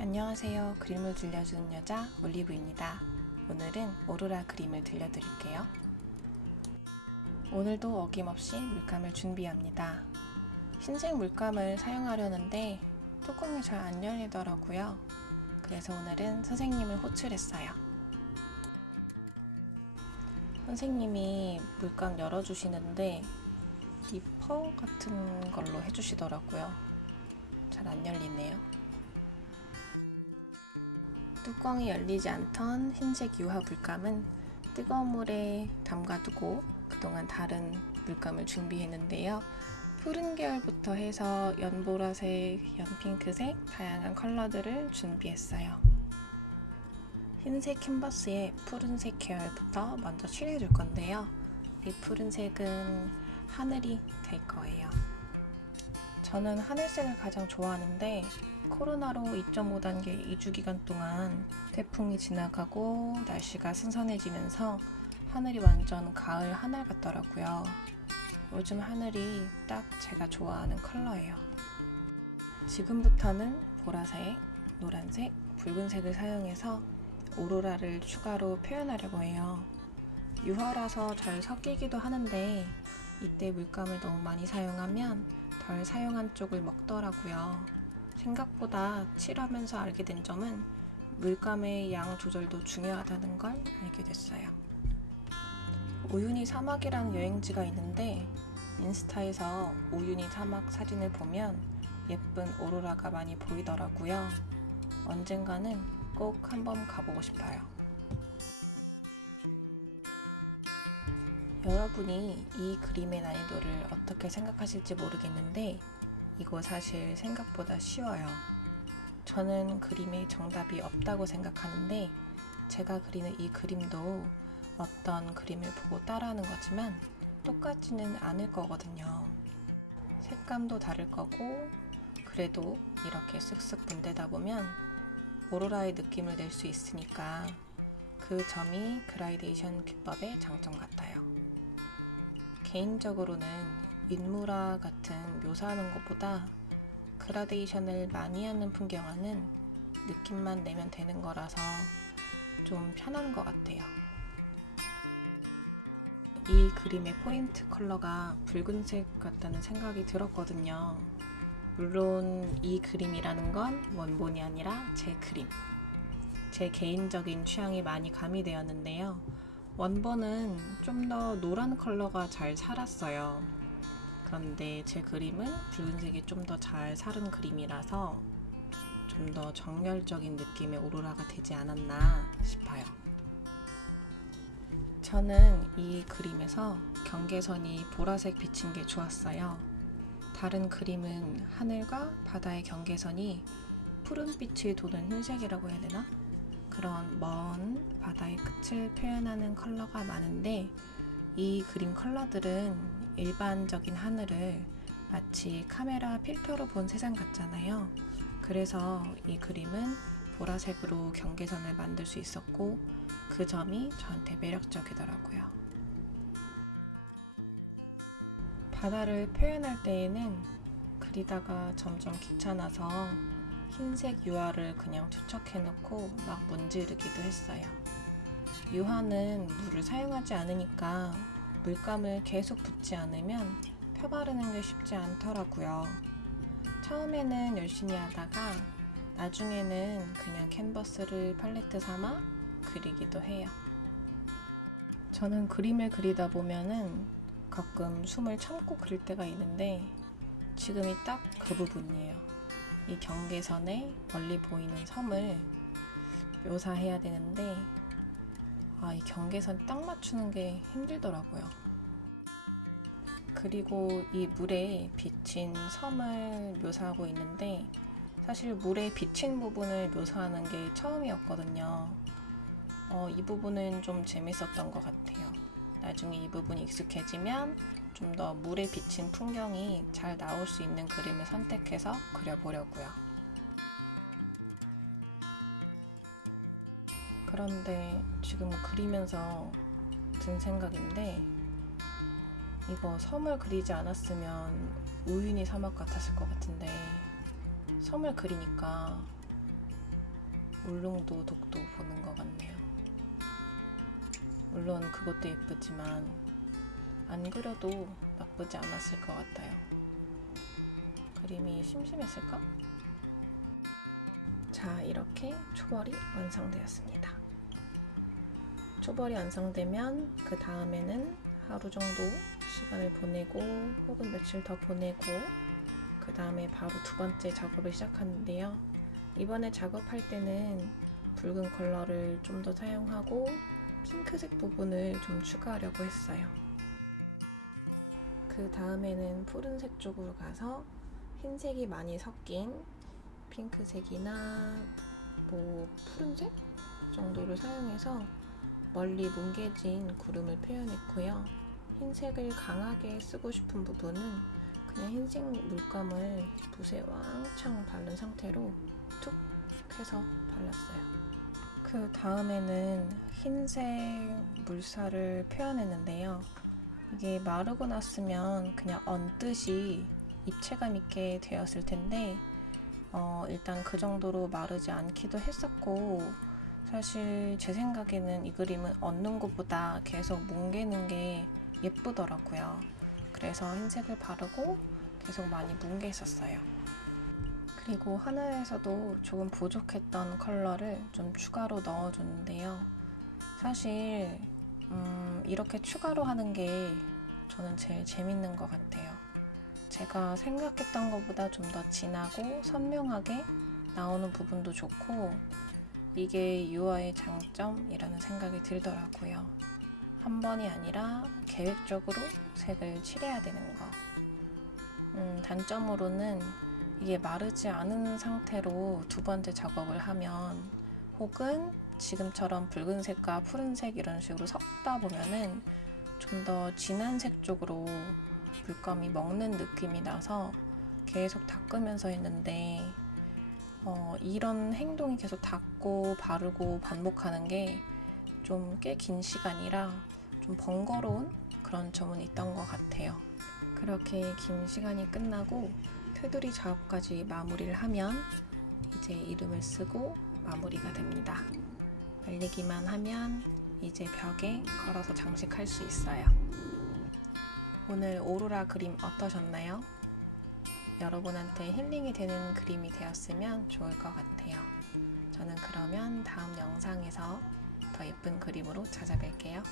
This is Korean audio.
안녕하세요. 그림을 들려주는 여자 올리브입니다. 오늘은 오로라 그림을 들려드릴게요. 오늘도 어김없이 물감을 준비합니다. 흰색 물감을 사용하려는데 뚜껑이 잘 안 열리더라고요. 그래서 오늘은 선생님을 호출했어요. 선생님이 물감 열어주시는데 이 퍼 같은 걸로 해주시더라고요. 잘 안 열리네요. 뚜껑이 열리지 않던 흰색 유화 물감은 뜨거운 물에 담가두고 그동안 다른 물감을 준비했는데요. 푸른 계열부터 해서 연보라색, 연핑크색 다양한 컬러들을 준비했어요. 흰색 캔버스에 푸른색 계열부터 먼저 칠해줄 건데요. 이 푸른색은 하늘이 될 거예요. 저는 하늘색을 가장 좋아하는데 코로나로 2.5단계 2주 기간 동안 태풍이 지나가고 날씨가 선선해지면서 하늘이 완전 가을 하늘 같더라고요. 요즘 하늘이 딱 제가 좋아하는 컬러예요. 지금부터는 보라색, 노란색, 붉은색을 사용해서 오로라를 추가로 표현하려고 해요. 유화라서 잘 섞이기도 하는데 이때 물감을 너무 많이 사용하면 덜 사용한 쪽을 먹더라고요. 생각보다 칠하면서 알게 된 점은 물감의 양 조절도 중요하다는 걸 알게 됐어요. 우유니 사막이라는 여행지가 있는데 인스타에서 우유니 사막 사진을 보면 예쁜 오로라가 많이 보이더라고요. 언젠가는 꼭 한번 가보고 싶어요. 여러분이 이 그림의 난이도를 어떻게 생각하실지 모르겠는데 이거 사실 생각보다 쉬워요. 저는 그림에 정답이 없다고 생각하는데 제가 그리는 이 그림도 어떤 그림을 보고 따라하는 거지만 똑같지는 않을 거거든요. 색감도 다를 거고 그래도 이렇게 쓱쓱 문대다 보면 오로라의 느낌을 낼 수 있으니까 그 점이 그라데이션 기법의 장점 같아요. 개인적으로는 인물화 같은 묘사하는 것보다 그라데이션을 많이 하는 풍경화는 느낌만 내면 되는 거라서 좀 편한 것 같아요. 이 그림의 포인트 컬러가 붉은색 같다는 생각이 들었거든요. 물론 이 그림이라는 건 원본이 아니라 제 그림. 제 개인적인 취향이 많이 가미되었는데요. 원본은 좀 더 노란 컬러가 잘 살았어요. 그런데 제 그림은 붉은색이 좀 더 잘 살은 그림이라서 좀 더 정열적인 느낌의 오로라가 되지 않았나 싶어요. 저는 이 그림에서 경계선이 보라색 비친 게 좋았어요. 다른 그림은 하늘과 바다의 경계선이 푸른빛이 도는 흰색이라고 해야 되나? 그런 먼 바다의 끝을 표현하는 컬러가 많은데 이 그림 컬러들은 일반적인 하늘을 마치 카메라 필터로 본 세상 같잖아요. 그래서 이 그림은 보라색으로 경계선을 만들 수 있었고 그 점이 저한테 매력적이더라고요. 바다를 표현할 때에는 그리다가 점점 귀찮아서 흰색 유화를 그냥 투척해놓고 막 문지르기도 했어요. 유화는 물을 사용하지 않으니까 물감을 계속 붓지 않으면 펴바르는 게 쉽지 않더라고요. 처음에는 열심히 하다가 나중에는 그냥 캔버스를 팔레트 삼아 그리기도 해요. 저는 그림을 그리다 보면은 가끔 숨을 참고 그릴 때가 있는데 지금이 딱 그 부분이에요. 이 경계선에 멀리 보이는 섬을 묘사해야 되는데 이 경계선 딱 맞추는 게 힘들더라고요. 그리고 이 물에 비친 섬을 묘사하고 있는데 사실 물에 비친 부분을 묘사하는 게 처음이었거든요. 이 부분은 좀 재밌었던 것 같아요. 나중에 이 부분이 익숙해지면 좀 더 물에 비친 풍경이 잘 나올 수 있는 그림을 선택해서 그려보려고요. 그런데 지금 그리면서 든 생각인데 이거 섬을 그리지 않았으면 우유니 사막 같았을 것 같은데 섬을 그리니까 울릉도 독도 보는 것 같네요. 물론 그것도 예쁘지만 안 그려도 나쁘지 않았을 것 같아요. 그림이 심심했을까? 자, 이렇게 초벌이 완성되었습니다. 초벌이 완성되면 그 다음에는 하루 정도 시간을 보내고 혹은 며칠 더 보내고 그 다음에 바로 두 번째 작업을 시작하는데요. 이번에 작업할 때는 붉은 컬러를 좀 더 사용하고 핑크색 부분을 좀 추가하려고 했어요. 그 다음에는 푸른색 쪽으로 가서 흰색이 많이 섞인 핑크색이나 푸른색 정도를 사용해서 멀리 뭉개진 구름을 표현했고요. 흰색을 강하게 쓰고 싶은 부분은 그냥 흰색 물감을 붓에 왕창 바른 상태로 툭 해서 발랐어요. 그 다음에는 흰색 물살을 표현했는데요. 이게 마르고 났으면 그냥 얹듯이 입체감 있게 되었을 텐데 일단 그 정도로 마르지 않기도 했었고, 사실 제 생각에는 이 그림은 얹는 것보다 계속 뭉개는 게 예쁘더라고요. 그래서 흰색을 바르고 계속 많이 뭉개었어요. 그리고 하늘에서도 조금 부족했던 컬러를 좀 추가로 넣어줬는데요. 사실 이렇게 추가로 하는 게 저는 제일 재밌는 것 같아요. 제가 생각했던 것보다 좀 더 진하고 선명하게 나오는 부분도 좋고, 이게 유화의 장점이라는 생각이 들더라고요. 한 번이 아니라 계획적으로 색을 칠해야 되는 거. 단점으로는 이게 마르지 않은 상태로 두 번째 작업을 하면, 혹은 지금처럼 붉은색과 푸른색 이런 식으로 섞다 보면은 좀 더 진한 색 쪽으로 물감이 먹는 느낌이 나서 계속 닦으면서 했는데, 이런 행동이 계속 닦고 바르고 반복하는 게 좀 꽤 긴 시간이라 좀 번거로운 그런 점은 있던 것 같아요. 그렇게 긴 시간이 끝나고 테두리 작업까지 마무리를 하면 이제 이름을 쓰고 마무리가 됩니다. 말리기만 하면 이제 벽에 걸어서 장식할 수 있어요. 오늘 오로라 그림 어떠셨나요? 여러분한테 힐링이 되는 그림이 되었으면 좋을 것 같아요. 저는 그러면 다음 영상에서 더 예쁜 그림으로 찾아뵐게요.